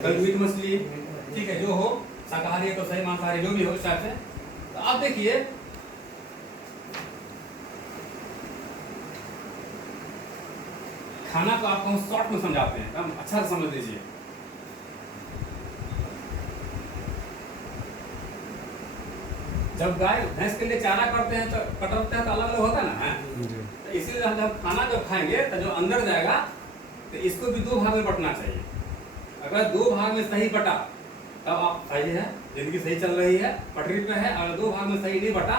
कल मीट मछली ठीक है जो हो, शाकाहारी है तो सही, मांसाहारी जो भी हो इस टाइप से। तो आप देखिए खाना को आपको हम शॉर्ट में समझाते हैं, हम अच्छा से समझ लीजिए। जब गाय भैंस के लिए चारा करते हैं तो कटरते हैं तो अलग अलग होता है ना, तो इसीलिए हम जब खाना जब खाएंगे तो जो अंदर जाएगा तो इसको भी दो भाग में बंटना चाहिए। अगर दो भाग में सही बटा तब आप सही है, जिंदगी सही चल रही है, पटरी पे है। अगर दो भाग में सही नहीं बटा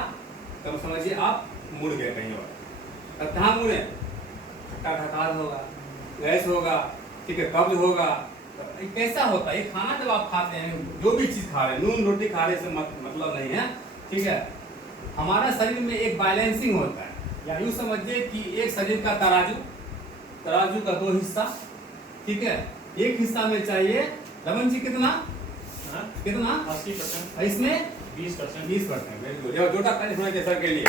तब समझिए आप मुड़ गए कहीं और। तब कहाँ मुड़े? खट्टा ढकार होगा, गैस होगा, ठीक है, कब्ज होगा। तो कैसा होता है ये खाना जब आप खाते हैं, जो भी चीज खा रहे हैं, नून रोटी खा रहे से मतलब नहीं है, ठीक है। हमारा शरीर में एक बैलेंसिंग होता है, या यूँ समझिए कि एक शरीर का तराजू का दो हिस्सा, ठीक है। एक हिस्सा में चाहिए रमन जी कितना कितना 80%, इसमें 20%। 20%। Very good. जोटा तारीफ होना चाहिए सर के लिए।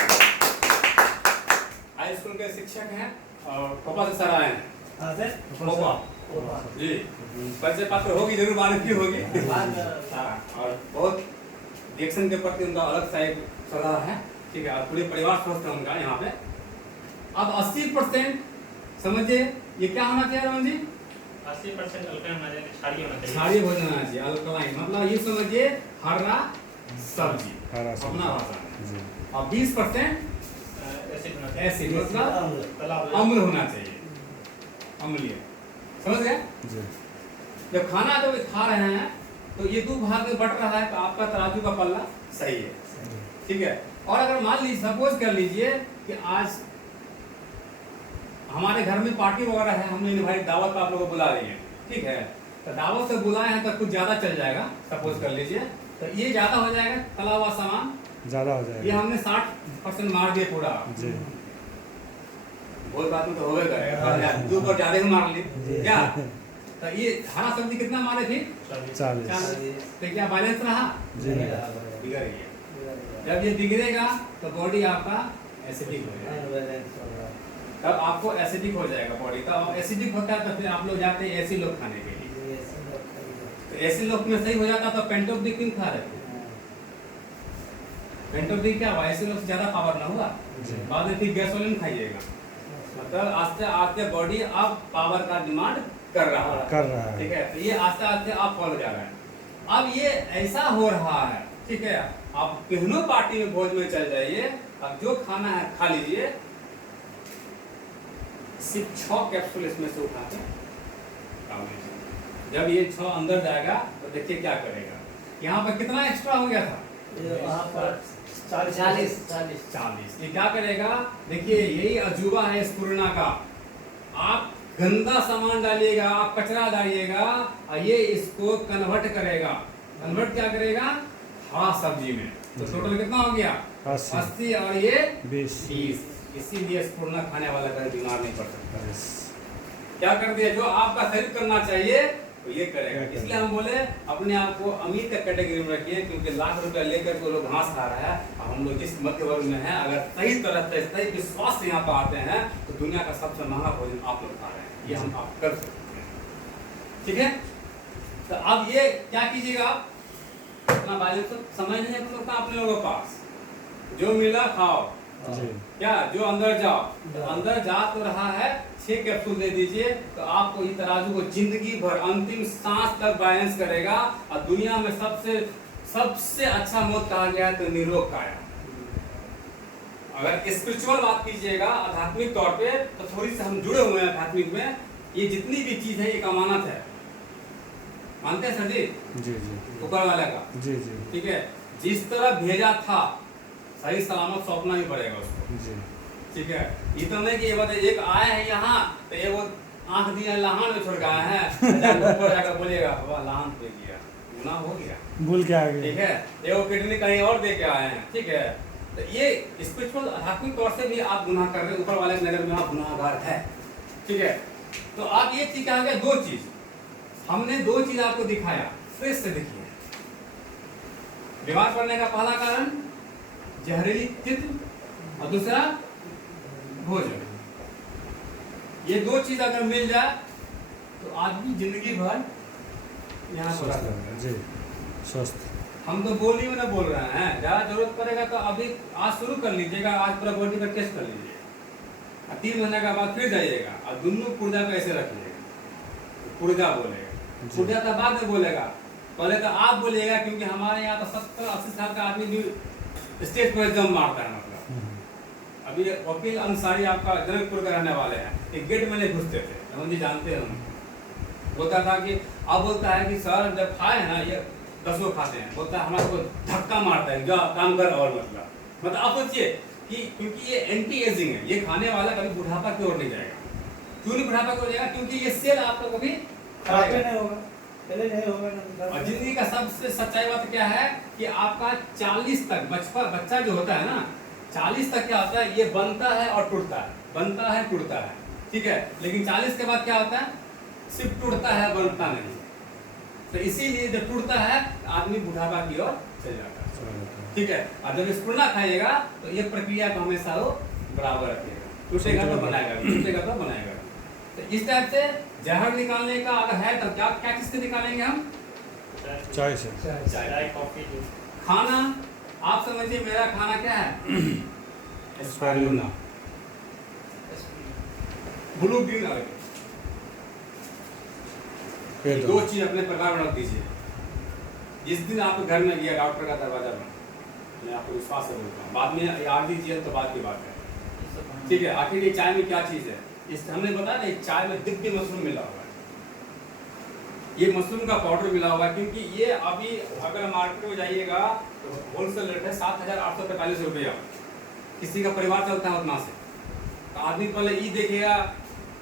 हाई स्कूल के शिक्षक हैं और पापा से सर आए हैं। पापा जी बच्चे पात्र होगी जरूर, मालूम की होगी। और बहुत रिएक्शन के प्रति उनका अलग सा एक सलाह है, ठीक है। और पूरे परिवार स्वस्थ है उनका यहाँ पे। अब 80% समझिए ये क्या होना चाहिए रमन जी? 80% अल्कलाइन होना चाहिए, क्षारीय होना चाहिए। क्षारीय भोजन होना चाहिए, अल्कलाइन मतलब ये समझिए हरा सब्जी अपना भाषा में। और 20% एसिड होना चाहिए। एसिड मतलब तालाब अम्ल होना चाहिए, अम्लीय। समझ गए? जब खाना जब खा रहे हैं तो ये दो भाग में बट रहा है तो आपका तराजू का पल्ला सही है, ठीक है। और अगर मान लीजिए सपोज कर लीजिए कि आज हमारे घर में पार्टी वगैरह है, हमने इनवाइट दावत आप लोगों को बुला रही है, ठीक है। तो दावत से बुलाए हैं तो कुछ ज्यादा चल जाएगा, सपोज कर लीजिए। तो ये ज्यादा हो जाएगा, तला हुआ सामान ज्यादा हो जाएगा। ये हमने 60% मार दिए पूरा जी। बहुत बात में तो होगा करेगा, दो पर ज्यादा ही मार ली क्या। तो ये हरा सब्जी कितना मारे थे? 40। तो क्या बैलेंस रहा? जी बिगड़ गया। जब ये बिगड़ेगा तो बॉडी आपका एसिडिक हो जाएगा, तब आपको एसिडिक हो जाएगा बॉडी। तो एसिडिक होता है तो फिर आप लोग जाते हैं एसी लोग खाने के लिए। तो एसी लोग में सही हो जाता तो पेंटोप क्यों खा रहे थे? पेंटोप क्या हुआ? एसी लोग से ज्यादा पावर ना हुआ, बाद में फिर गैसोलीन खाइएगा। मतलब आस्ते आस्ते बॉडी अब पावर का डिमांड कर रहा है, ठीक है। तो ये आस्ते आस्ते आप फॉलो जा रहे हैं। अब ये ऐसा हो रहा है, ठीक है। आप किन्हों पार्टी में भोज में चल जाइए, अब जो खाना है खा लीजिए, सिर्फ 6 कैप्सूल इसमें से उठा के खा लीजिए। जब ये 6 अंदर जाएगा तो देखिए क्या करेगा। यहाँ पर कितना एक्स्ट्रा हो गया था? 40। ये क्या करेगा? देखिए यही अजूबा है इस कोरोना का। आप गंदा सामान डालिएगा, आप कचरा डालिएगा और ये इसको कन्वर्ट करेगा। कन्वर्ट क्या करेगा? हरा सब्जी में। तो टोटल कितना हो गया? 80 और ये 20। इसीलिए कोरोना खाने वाला कभी बीमार नहीं पड़ सकता। क्या कर दिया? जो आपका शरीर करना चाहिए तो ये करेगा। इसलिए हम बोले अपने आप को अमीर का कैटेगरी में रखिए, क्योंकि लाख रुपया लेकर के लोग घास खा रहा है और हम लोग जिस मध्य वर्ग में हैं, अगर सही तरह से सही विश्वास से यहाँ पर आते हैं तो दुनिया का सबसे महंगा भोजन आप लोग खा रहे हैं। ये हम आप कर सकते हैं, ठीक है। तो अब ये क्या कीजिएगा, आप अपना बैलेंस तो समझ नहीं है अपने लोगों के पास, जो मिला खाओ, क्या जो अंदर जाओ, तो अंदर जा तो रहा है 6 कैप्सूल दे दीजिए तो आपको ये तराजू को जिंदगी भर अंतिम सांस तक बैलेंस करेगा। और दुनिया में सबसे अच्छा मौत कहा गया है तो निरोग काया। अगर स्पिरिचुअल बात कीजिएगा आध्यात्मिक तौर पे तो थोड़ी सी हम जुड़े हुए हैं आध्यात्मिक में। ये जितनी भी चीज है एक अमानत है, मानते हैं सर जी? जी ऊपर वाले का, जी ठीक है। जिस तरह भेजा था सही सलामत सौंपना ही पड़ेगा उसको, ठीक है। ये तो नहीं कि ये बताइए एक आए हैं यहाँ तो ये वो आंख दिया लहान में छोड़ के आए हैं, ऊपर जाकर बोलेगा बाबा लहान पे गया, गुनाह हो गया, भूल के आ गए, ठीक है। ये वो किडनी कहीं और दे के आए हैं, ठीक है। तो ये स्पिरिचुअल आध्यात्मिक तौर से भी आप गुनाह कर रहे हैं, ऊपर वाले के नगर में आप गुनाहगार है, ठीक है। तो आप ये चीज क्या, 2 चीज हमने 2 चीज आपको दिखाया, फ्रेश से देखिए। बीमार पड़ने का पहला कारण जहरीली चित्त और दूसरा भोजन। ये 2 चीज अगर मिल जाए तो आदमी जिंदगी भर यहाँ पर रख सकते हैं। जी स्वस्थ। हम तो बोल ही में ना बोल रहे हैं, ज़्यादा जरूरत पड़ेगा तो अभी आज शुरू कर लीजिएगा, आज पूरा बॉडी का टेस्ट कर लीजिएगा, 3 महीने के बाद फिर जाइएगा और दोनों पुर्जा को ऐसे रखिएगा, पुर्जा बोलेगा, पुर्जा तो बाद में बोलेगा, पहले तो आप बोलिएगा, क्योंकि हमारे यहाँ तो 70-80 साल का आदमी भी स्टेज पर जम मारता है। मतलब अभी वकील अंसारी आपका जनकपुर का रहने वाले हैं, एक गेट में नहीं घुसते थे, हम जी जानते हैं। बोलता था कि अब बोलता है कि सर जब खाए ना ये 10 लोग खाते हैं, बोलता है हमारे को धक्का मारता है, जा काम कर, और मतलब आप सोचिए कि क्योंकि ये एंटी एजिंग है, ये खाने वाला कभी बुढ़ापा की ओर नहीं जाएगा। क्यों नहीं बुढ़ापा की ओर जाएगा? क्योंकि ये सेल आपका कभी खराब नहीं होगा, पहले नहीं होगा ना। और जिंदगी का सबसे सच्चाई बात क्या है कि आपका 40 तक बच्चा जो होता है ना, 40 तक क्या होता है, ये बनता है और टूटता है, बनता है टूटता है, ठीक है। लेकिन 40 के बाद क्या होता है, सिर्फ टूटता है, बनता नहीं। तो इसीलिए जब टूटता है आदमी बुढ़ापा की ओर चल जाता है, ठीक है। और जब स्पूर्णा खाइएगा तो ये प्रक्रिया को हमेशा वो बराबर रखिएगा, टूटेगा तो बनाएगा, टूटेगा तो बनाएगा। तो इस टाइप से जहर निकालने का अगर है तो क्या क्या चीज से निकालेंगे हम? चाय से। चाय कॉफी जूस। खाना आप समझिए, मेरा खाना क्या है? स्पाइरुलिना, ब्लू ग्रीन अलग, ये दो चीज अपने परिवार में रख दीजिए। जिस दिन आपके घर में गया डॉक्टर का दरवाजा बंद, मैं आपको विश्वास से बोलता हूँ, बाद में याद दीजिए तो बाद की बात है, ठीक है। आखिर ये चाय में क्या चीज है? इस हमने बताया ना, चाय में दिव्य मशरूम मिला हुआ है, ये मशरूम का पाउडर मिला हुआ है। क्योंकि ये अभी अगर मार्केट में जाइएगा तो होलसेल रेट है 7,845 रुपया, किसी का परिवार चलता है उतना से। तो आदमी पहले ये देखेगा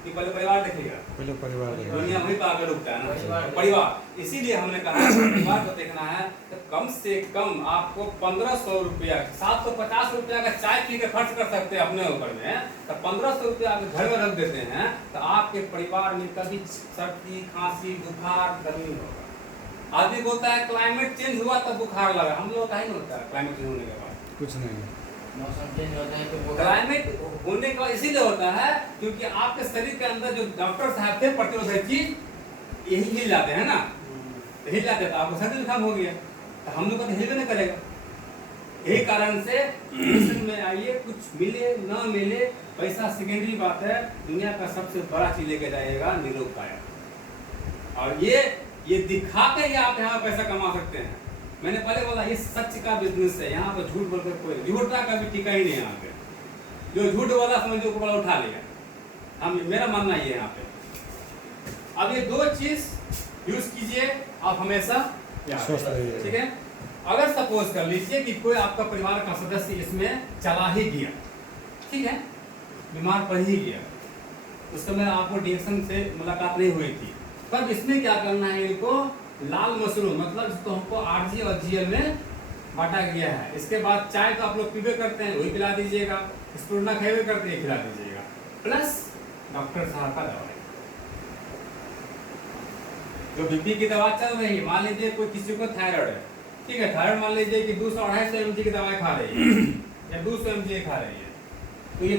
कि पहले परिवार देखेगा, पहले परिवार दुनिया वहीं पर आगे रुकता है ना, परिवार। इसीलिए हमने कहा परिवार को देखना है तो कम से कम आपको 1500 रुपया, 750 रुपया का चाय पी के खर्च कर सकते हैं अपने ऊपर में, तो 1500 रुपया अगर घर में रख देते हैं तो आपके परिवार में कभी सर्दी खांसी बुखार गर्मी होगा। आदमी बोलता है क्लाइमेट चेंज हुआ तब बुखार लगा, हम लोग का ही नहीं होता है क्लाइमेट चेंज होने के बाद, कुछ नहीं। मौसम चेंज होता है तो क्लाइमेट होने का इसीलिए होता है क्योंकि आपके शरीर के अंदर जो डॉक्टर साहब थे प्रतिरोधक चीज यही हिल जाते हैं ना, तो हिल जाते तो आपको सर्दी जुकाम हो गया, तो हम लोग का हिल नहीं करेगा। यही कारण से मेडिसिन में आइए, कुछ मिले ना मिले पैसा सेकेंडरी बात है, दुनिया का सबसे बड़ा चीज लेके जाइएगा निरोग काया। और ये दिखा के ही आप यहाँ पैसा कमा सकते हैं। मैंने पहले बोला ये सच का बिजनेस है, यहाँ पर झूठ बोलकर कोई झूठा का भी टिका ही नहीं है यहाँ पे। जो झूठ वाला समझो को बड़ा उठा लिया, हम मेरा मानना ये है यहाँ पे। अब ये दो चीज यूज कीजिए, आप हमेशा स्वस्थ रहिए। ठीक है। अगर सपोज कर लीजिए कि कोई आपका परिवार का सदस्य इसमें चला ही गया, ठीक है, बीमार पड़ ही गया, उस समय आपको डीएक्शन से मुलाकात नहीं हुई थी, तब इसमें क्या करना है, इनको लाल मशरूम मतलब जिसको हमको आरजी और जीएल में बांटा गया है। इसके बाद चाय तो आप लोग पीबे करते हैं, वही पिला दीजिएगा, स्पूर्णा खाए करते हैं, खिला दीजिएगा, प्लस डॉक्टर साहब का दवाई। जो बीपी की दवा चल रही है, मान लीजिए कोई किसी को थायराइड है, ठीक है, थायराइड मान लीजिए कि 200-250 mg की दवाई खा रही है या 200 mg खा रही है, तो ये